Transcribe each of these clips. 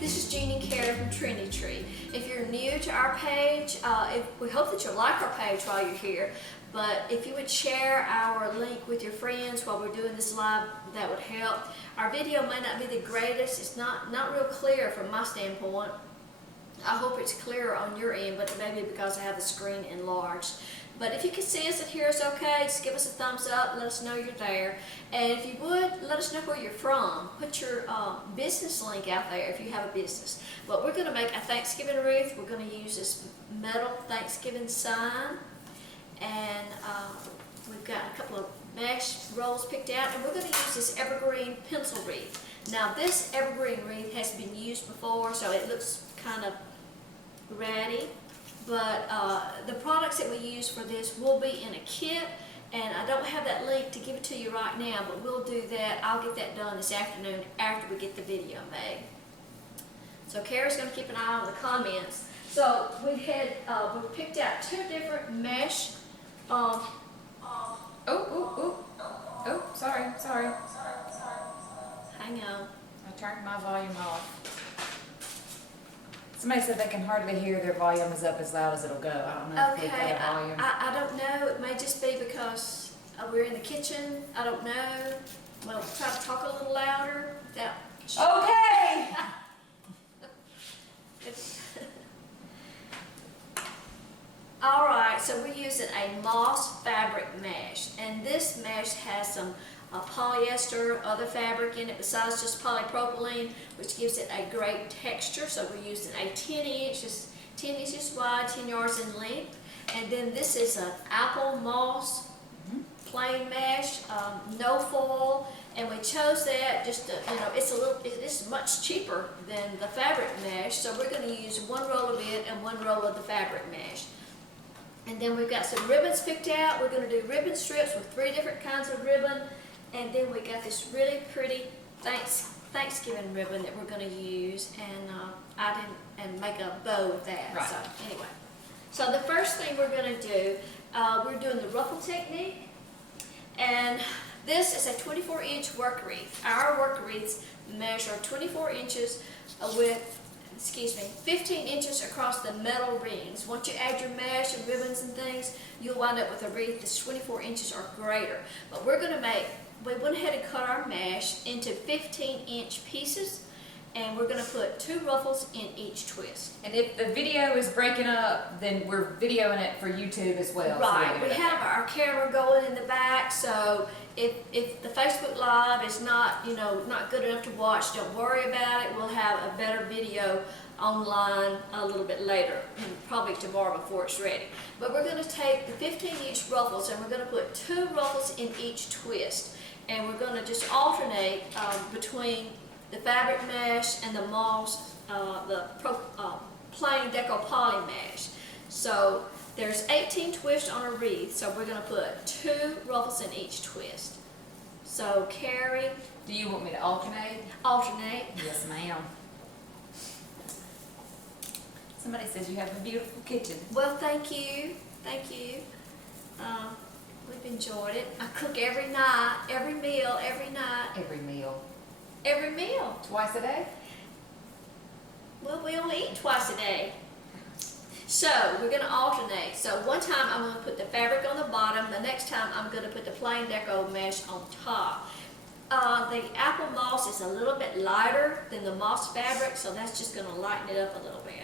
This is Jeannie Carter from Trendy Tree. If you're new to our page, we hope that you'll like our page while you're here. But if you would share our link with your friends while we're doing this live, that would help. Our video may not be the greatest. It's not real clear from my standpoint. I hope it's clearer on your end, but it may be because I have the screen enlarged. But if you can see us and hear us okay, just give us a thumbs up, let us know you're there. And if you would, let us know where you're from. Put your business link out there if you have a business. But we're going to make a Thanksgiving wreath. We're going to use this metal Thanksgiving sign. And we've got a couple of mesh rolls picked out. And we're going to use this evergreen pencil wreath. Now this evergreen wreath has been used before, so it looks kind of ratty. But the products that we use for this will be in a kit, and I don't have that link to give it to you right now, but we'll do that. I'll get that done this afternoon after we get the video made. So Kara's going to keep an eye on the comments. So we picked out two different mesh. Sorry. Hang on. I turned my volume off. Somebody said they can hardly hear their volume is up as loud as it'll go. I don't know if they've got a volume. I don't know. It may just be because we're in the kitchen. I don't know. Well, try to talk a little louder. Okay! All right, so we're using a moss fabric mesh, and this mesh has some polyester, other fabric in it besides just polypropylene, which gives it a great texture. So we're using a 10 inches wide, 10 yards in length, and then this is an apple moss plain mesh, no foil, and we chose that just to, it's much cheaper than the fabric mesh, so we're going to use one roll of it and one roll of the fabric mesh. And then we've got some ribbons picked out. We're going to do ribbon strips with 3 different kinds of ribbon. And then we got this really pretty Thanksgiving ribbon that we're going to use, and make a bow with that. Right. So anyway, so the first thing we're going to do, we're doing the ruffle technique, and this is a 24-inch work wreath. Our work wreaths measure 24 inches with 15 inches across the metal rings. Once you add your mesh and ribbons and things, you'll wind up with a wreath that's 24 inches or greater. But we went ahead and cut our mesh into 15-inch pieces, and we're going to put 2 ruffles in each twist. And if the video is breaking up, then we're videoing it for YouTube as well. Right, so we have our camera going in the back, so if the Facebook Live is not good enough to watch, don't worry about it. We'll have a better video online a little bit later, probably tomorrow before it's ready. But we're going to take the 15-inch ruffles, and we're going to put 2 ruffles in each twist, and we're going to just alternate between the fabric mesh and the moss, plain deco poly mesh. So there's 18 twists on a wreath, so we're going to put 2 ruffles in each twist. So Carrie, do you want me to alternate? Alternate. Yes, ma'am. Somebody says you have a beautiful kitchen. Well, thank you. We've enjoyed it. I cook every night, every meal, every night. Every meal. Every meal. Twice a day? Well, we only eat twice a day. So we're going to alternate. So one time I'm going to put the fabric on the bottom. The next time I'm going to put the plain deco mesh on top. The apple moss is a little bit lighter than the moss fabric, so that's just going to lighten it up a little bit.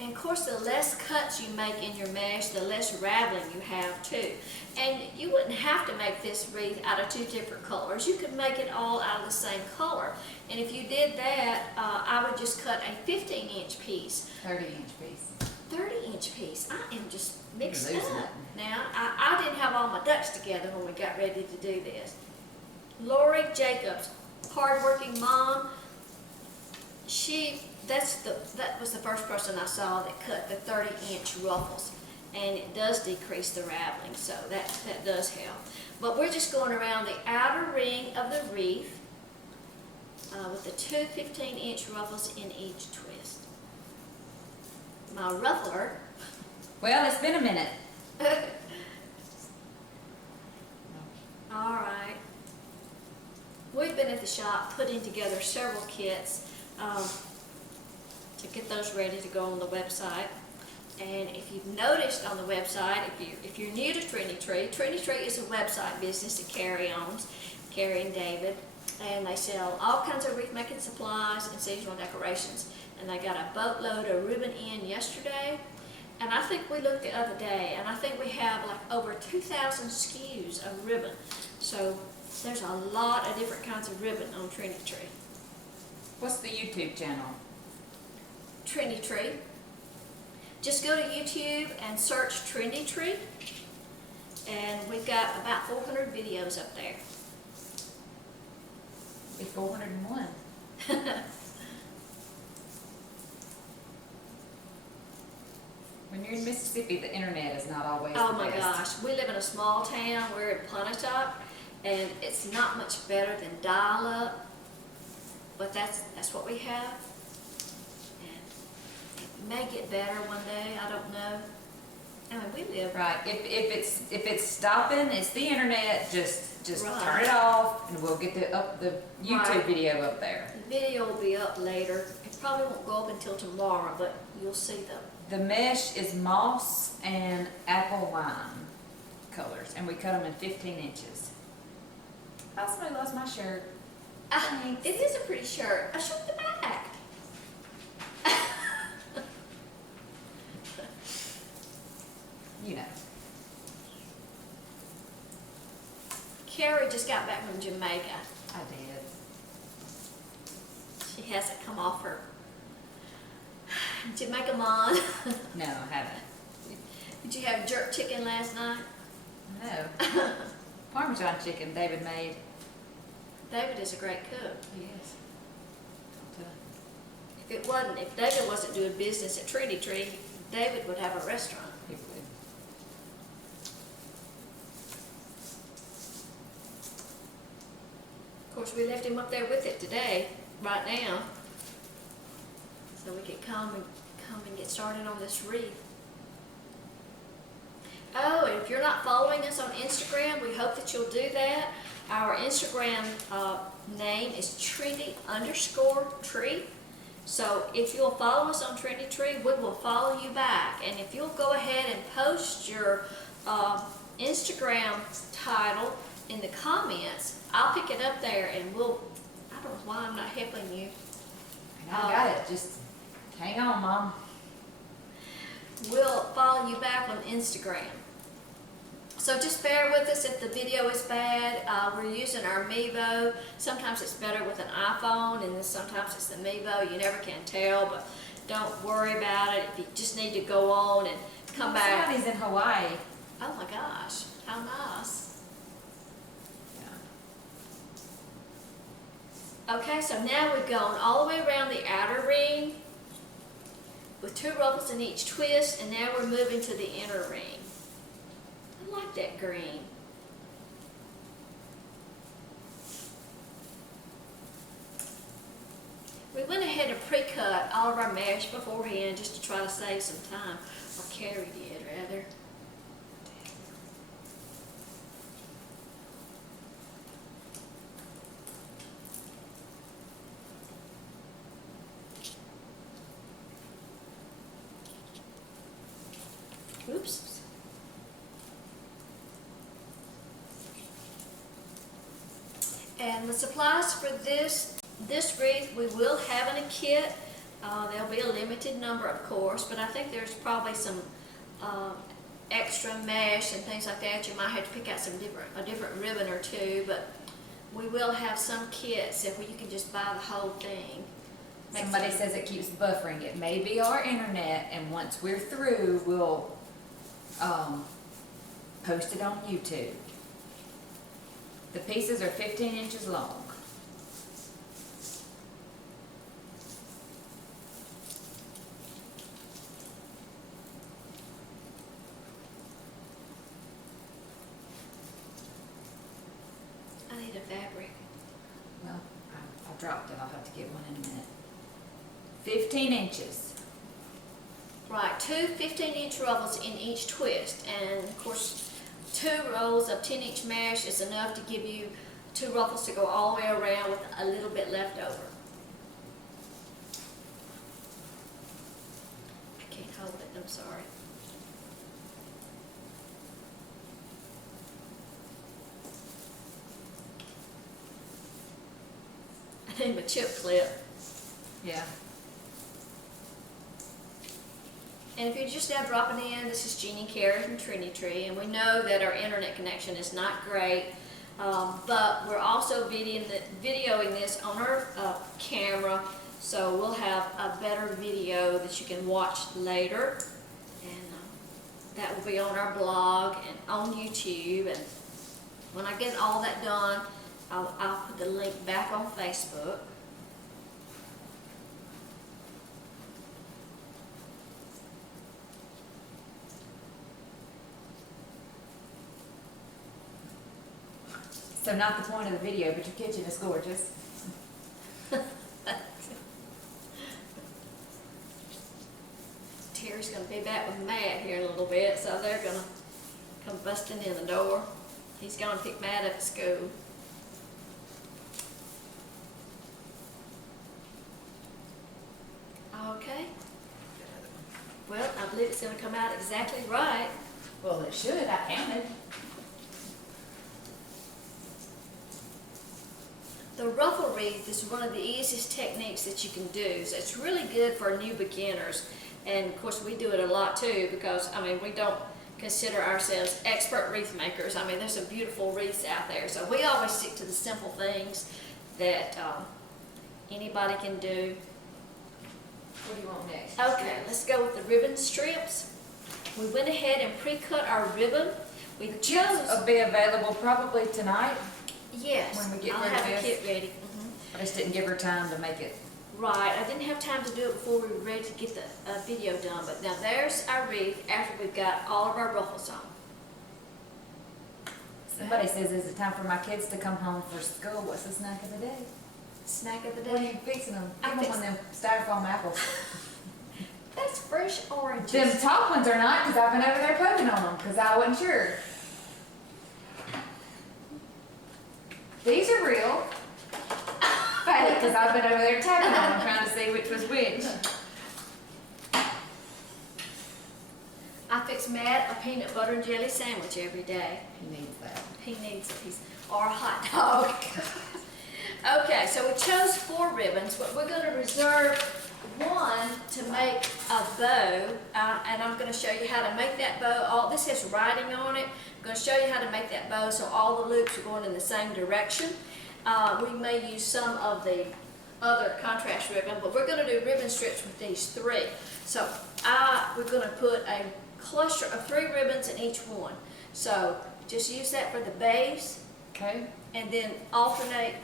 And of course, the less cuts you make in your mesh, the less raveling you have too. And you wouldn't have to make this wreath out of 2 different colors. You could make it all out of the same color. And if you did that, I would just cut a 15-inch piece. 30-inch piece. 30-inch piece. I am just mixed up now. I didn't have all my ducks together when we got ready to do this. Lori Jacobs, hardworking mom. That was the first person I saw that cut the 30-inch ruffles, and it does decrease the raveling, so that does help. But we're just going around the outer ring of the wreath with the 2 15-inch ruffles in each twist. My ruffler. Well, it's been a minute. All right. We've been at the shop putting together several kits to get those ready to go on the website. And if you've noticed on the website, if you're new to Trendy Tree is a website business that Carrie owns, Carrie and David, and they sell all kinds of wreath making supplies and seasonal decorations. And they got a boatload of ribbon in yesterday. And I think we looked the other day, and I think we have like over 2,000 SKUs of ribbon. So there's a lot of different kinds of ribbon on Trendy Tree. What's the YouTube channel? Trendy Tree. Just go to YouTube and search Trendy Tree, and we've got about 400 videos up there. Be 401. When you're in Mississippi, the internet is not always Oh the my best. gosh, we live in a small town, we're in Pontotoc, and it's not much better than dial-up, but that's what we have. And it may get better one day, I don't know. I mean, we live Right. If it's stopping, it's the internet. Just Right. turn it off, and we'll get the YouTube Right. video up there. The video will be up later. It probably won't go up until tomorrow, but you'll see them. The mesh is moss and apple lime colors, and we cut them in 15 inches. Oh, somebody lost my shirt. Thanks. It is a pretty shirt. I showed the back. You know. Carrie just got back from Jamaica. I did. She hasn't come off her Jamaica mon. No, I haven't. Did you have jerk chicken last night? No. Parmesan chicken David made. David is a great cook. Yes. If David wasn't doing business at Trendy Tree, David would have a restaurant. He would. Of course, we left him up there with it today, right now, so we could come and get started on this wreath. Oh, and if you're not following us on Instagram, we hope that you'll do that. Our Instagram name is trendy_tree. So if you'll follow us on Trendy Tree, we will follow you back. And if you'll go ahead and post your Instagram title in the comments, I'll pick it up there, and I don't know why I'm not helping you. And I got it. Just hang on, Mom. We'll follow you back on Instagram. So just bear with us if the video is bad. We're using our Mevo. Sometimes it's better with an iPhone, and then sometimes it's the Mevo. You never can tell, but don't worry about it. If you just need to go on and come back. Somebody's in Hawaii. Oh my gosh, how nice. Yeah. Okay, so now we've gone all the way around the outer ring with 2 ruffles in each twist, and now we're moving to the inner ring. I like that green. We went ahead and pre-cut all of our mesh beforehand just to try to save some time, or Carrie did rather. Oops. And the supplies for this wreath we will have in a kit. There'll be a limited number, of course, but I think there's probably some extra mesh and things like that. You might have to pick out a different ribbon or two, but we will have some kits that you can just buy the whole thing. Somebody says it keeps buffering. It may be our internet, and once we're through, we'll post it on YouTube. The pieces are 15 inches long. I need a fabric. Well, I dropped it. I'll have to get one in a minute. 15 inches. Right, 2 15-inch ruffles in each twist, and of course 2 rolls of 10-inch mesh is enough to give you 2 ruffles to go all the way around with a little bit left over. I can't hold it, I'm sorry. I need my chip clip. Yeah. And if you're just now dropping in, this is Jeannie Carrot and Trendy, and we know that our internet connection is not great, but we're also videoing this on our camera, so we'll have a better video that you can watch later, and that will be on our blog and on YouTube. And when I get all that done, I'll put the link back on Facebook. So not the point of the video, but your kitchen is gorgeous. Terry's going to be back with Matt here in a little bit, so they're going to come busting in the door. He's going to pick Matt up at school. Okay. Well, I believe it's going to come out exactly right. Well, it should. I counted. The ruffle wreath is one of the easiest techniques that you can do. So it's really good for new beginners. And of course we do it a lot too, because I mean we don't consider ourselves expert wreath makers. I mean there's some beautiful wreaths out there. So we always stick to the simple things that anybody can do. What do you want next? Okay, let's go with the ribbon strips. We went ahead and pre-cut our ribbon. We chose, Will be available probably tonight. yes, when we get I'll rid of have the this. kit ready. I just didn't give her time to make it. Right, I didn't have time to do it before we were ready to get the video done, but now there's our wreath after we've got all of our ruffles on. Somebody says, is it time for my kids to come home for school? What's the snack of the day? Snack of the What are day. you fixing them? I'm Give them one of them styrofoam apples. That's fresh oranges. Them top ones are not, because I've been over there poking on them, because I wasn't sure. These are real. Fake, because I've been over there tapping on them, trying to see which was which. I fix Matt a peanut butter and jelly sandwich every day. He needs that. He needs it. Or a hot dog. Okay, so we chose 4 ribbons, but we're going to reserve one to make a bow, and I'm going to show you how to make that bow. This has writing on it. I'm going to show you how to make that bow so all the loops are going in the same direction. We may use some of the other contrast ribbon, but we're going to do ribbon strips with these 3. So we're going to put a cluster of 3 ribbons in each one. So just use that for the base, Okay. and then alternate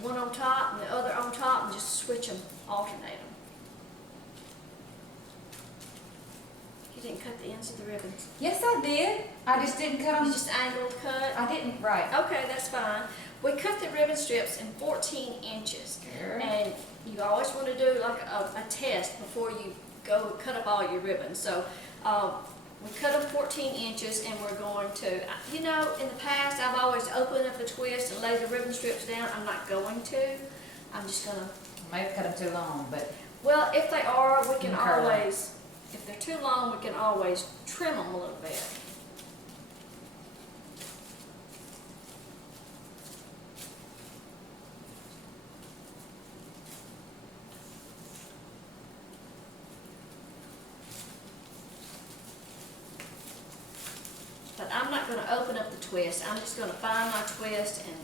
one on top and the other on top, and just switch them, alternate them. You didn't cut the ends of the ribbons. Yes, I did. I just didn't cut You them. just angled cut. I didn't, right. Okay, that's fine. We cut the ribbon strips in 14 inches. Sure. And you always want to do like a test before you go cut up all your ribbons. So we cut them 14 inches, and we're going to, you know, in the past I've always opened up the twist and laid the ribbon strips down. I'm not going to. I'm just going to, May have cut them too long, but well, if they are, we can Curl 'em. always, if they're too long, we can always trim them a little bit. But I'm not going to open up the twist. I'm just going to find my twist, and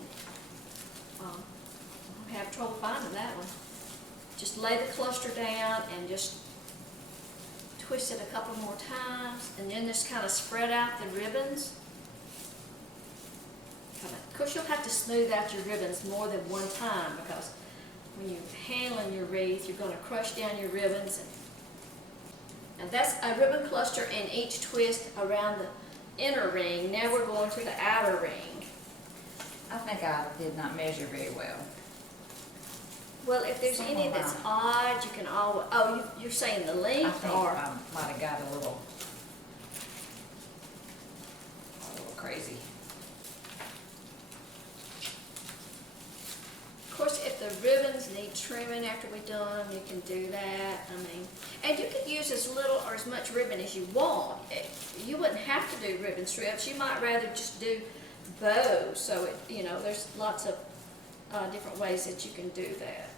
I have trouble finding that one. Just lay the cluster down and just twist it a couple more times, and then just kind of spread out the ribbons. Of course, you'll have to smooth out your ribbons more than one time, because when you're handling your wreath, you're going to crush down your ribbons. And that's a ribbon cluster in each twist around the inner ring. Now we're going to the outer ring. I think I did not measure very well. Well, if there's Some any of that's mine. odd, you can always, you're saying the I length, think or, I might have got a little crazy. Of course, if the ribbons need trimming after we're done, you can do that. I mean, and you could use as little or as much ribbon as you want. You wouldn't have to do ribbon strips. You might rather just do bows. So, you know, there's lots of different ways that you can do that.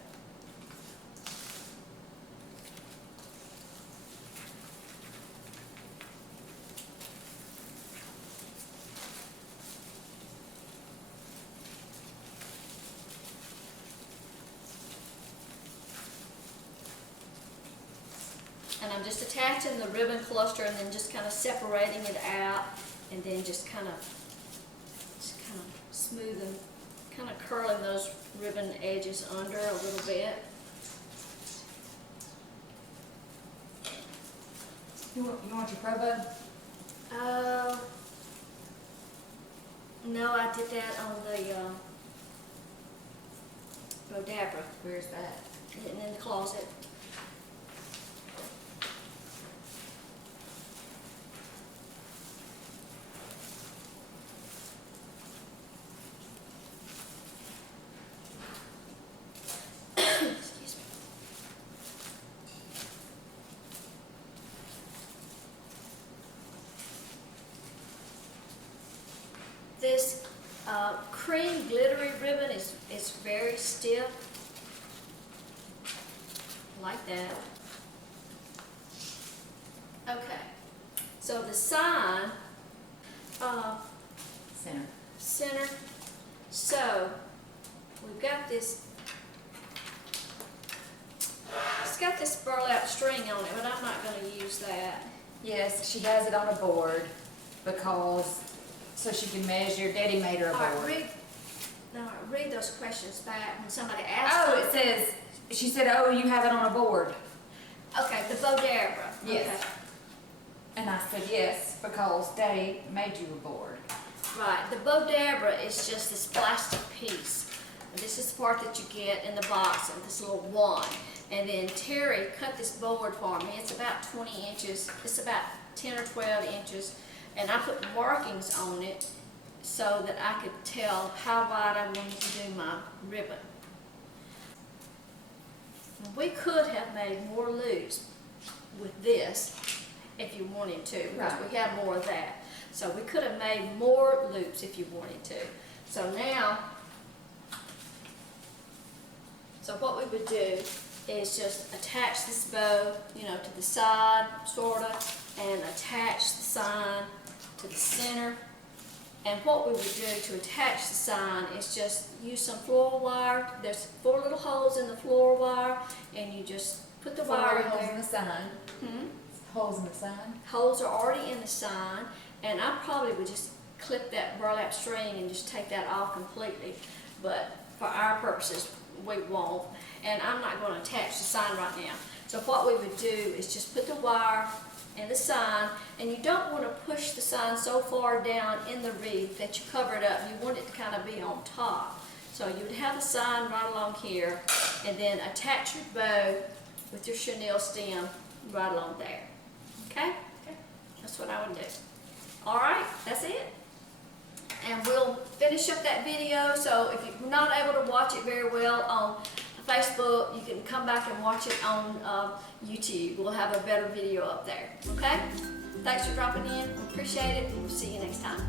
And I'm just attaching the ribbon cluster and then just kind of separating it out, and then just kind of smoothing, kind of curling those ribbon edges under a little bit. You want your pro bow? No, I did that on the Bodabra. Where's that? In the closet. Excuse me. This cream glittery ribbon is very stiff, like that. Okay, so the sign, center. So we've got this. It's got this burlap string on it, but I'm not going to use that. Yes, she has it on a board because so she can measure. Daddy made her a All board. right, read those questions back when somebody asks. Oh, it says, she said, oh, you have it on a board. Okay, the Bodabra. Yes. Okay. And I said, yes, because Daddy made you a board. Right, the Bodabra is just this plastic piece. And this is the part that you get in the box, and this little wand. And then Terry cut this board for me. It's about 20 inches. It's about 10 or 12 inches. And I put markings on it so that I could tell how wide I wanted to do my ribbon. We could have made more loops with this if you wanted to, because Right. we have more of that. So we could have made more loops if you wanted to. So now, so what we would do is just attach this bow, you know, to the side, sorta, and attach the sign to the center. And what we would do to attach the sign is just use some floral wire. There's 4 little holes in the floral wire, and you just put the wire in Holes in there. the sign. Hmm? Holes in the sign. Holes are already in the sign, and I probably would just clip that burlap string and just take that off completely. But for our purposes, we won't. And I'm not going to attach the sign right now. So what we would do is just put the wire in the sign, and you don't want to push the sign so far down in the wreath that you cover it up. You want it to kind of be on top. So you would have the sign right along here, and then attach your bow with your chenille stem right along there. Okay? That's what I would do. All right, that's it. And we'll finish up that video. So if you're not able to watch it very well on Facebook, you can come back and watch it on YouTube. We'll have a better video up there. Okay? Thanks for dropping in. We appreciate it. We'll see you next time.